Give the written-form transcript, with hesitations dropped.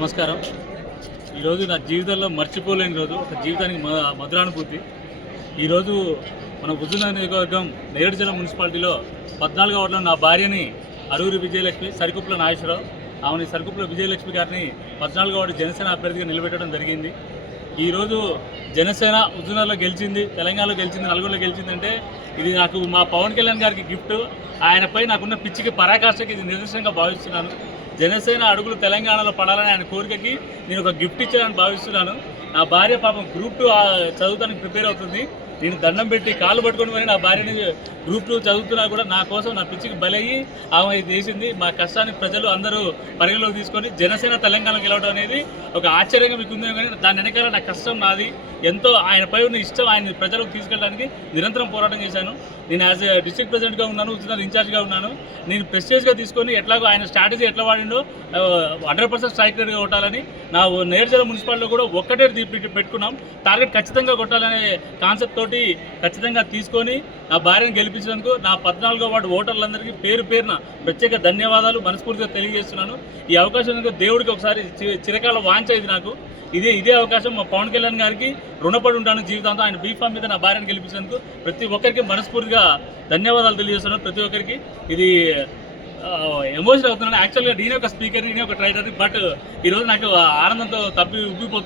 నమస్కారం. ఈరోజు నా జీవితంలో మర్చిపోలేని రోజు, ఒక జీవితానికి మధురానుభూతి. ఈరోజు మన హుజూర్నగర్ నియోజకవర్గం నేరేడుచర్ల మున్సిపాలిటీలో 14వ వార్డులో నా భార్యని అరూరి విజయలక్ష్మి, సరికుప్పల నాగేశ్వరరావు, ఆమెని సరికుప్పల విజయలక్ష్మి గారిని 14వ వార్డు జనసేన అభ్యర్థిగా నిలబెట్టడం జరిగింది. ఈరోజు జనసేన హుజూర్నగర్లో గెలిచింది, తెలంగాణలో గెలిచింది, నల్గొండలో గెలిచిందంటే ఇది నాకు మా పవన్ కళ్యాణ్ గారికి గిఫ్ట్. ఆయనపై నాకున్న పిచ్చికి పరాకాష్ఠకి ఇది నిదర్శనంగా భావిస్తున్నాను. జనసేన అడుగులు తెలంగాణలో పడాలని ఆయన కోరికకి నేను ఒక గిఫ్ట్ ఇచ్చానని భావిస్తున్నాను. నా భార్య పాపం గ్రూప్ 2 చదువుతానికి ప్రిపేర్ అవుతుంది. నేను దండం పెట్టి కాళ్ళు పట్టుకొని మరి నా భార్యని గ్రూప్ 2 చదువుతున్నా కూడా నా కోసం నా పిచ్చికి బలయ్యి ఆమె ఇది చేసింది. మా కష్టాన్ని ప్రజలు అందరూ పరిగణలోకి తీసుకొని జనసేన తెలంగాణ గెలవడం అనేది ఒక ఆశ్చర్యంగా మీకు ఉందేమో, కానీ దాని వెనకాల నా కష్టం నాది. ఎంతో ఆయనపై ఉన్న ఇష్టం ఆయన ప్రజలకు తీసుకెళ్ళడానికి నిరంతరం పోరాటం చేశాను. నేను యాజ్ ఏ డిస్ట్రిక్ట్ ప్రెసిడెంట్గా ఉన్నాను, హుజూర్నగర్ ఇన్ఛార్జ్గా ఉన్నాను. నేను ప్రెస్టేజ్గా తీసుకొని ఎట్లాగో ఆయన స్ట్రాటజీ ఎట్లా వాడిండో 100% స్ట్రైక్ రేట్గా కొట్టాలని నా నేరేడుచర్ల మున్సిపాలిటీలో కూడా ఒక్కటే పెట్టుకున్నాం. టార్గెట్ ఖచ్చితంగా కొట్టాలనే కాన్సెప్ట్ తోటి ఖచ్చితంగా తీసుకొని నా భార్యను గెలిపించినందుకు నా 14వ వార్డు ఓటర్లందరికీ పేరు పేరున ప్రత్యేక ధన్యవాదాలు మనస్ఫూర్తిగా తెలియజేస్తున్నాను. ఈ అవకాశం దేవుడికి ఒకసారి చిరకాల వాంఛ ఇది నాకు. ఇదే అవకాశం మా పవన్ కళ్యాణ్ గారికి రుణపడి ఉంటాను జీవితాంతం. ఆయన బీఫామ్ మీద నా భార్యను గెలిపించినందుకు ప్రతి ఒక్కరికి మనస్ఫూర్తిగా ధన్యవాదాలు తెలియజేస్తున్నాను. ప్రతి ఒక్కరికి ఇది ఎమోషన్ అవుతున్నాను. యాక్చువల్గా నేనే ఒక స్పీకర్, నేనే ఒక ట్రైటర్, బట్ ఈరోజు నాకు ఆనందంతో ఉబ్బిపోతున్నాను.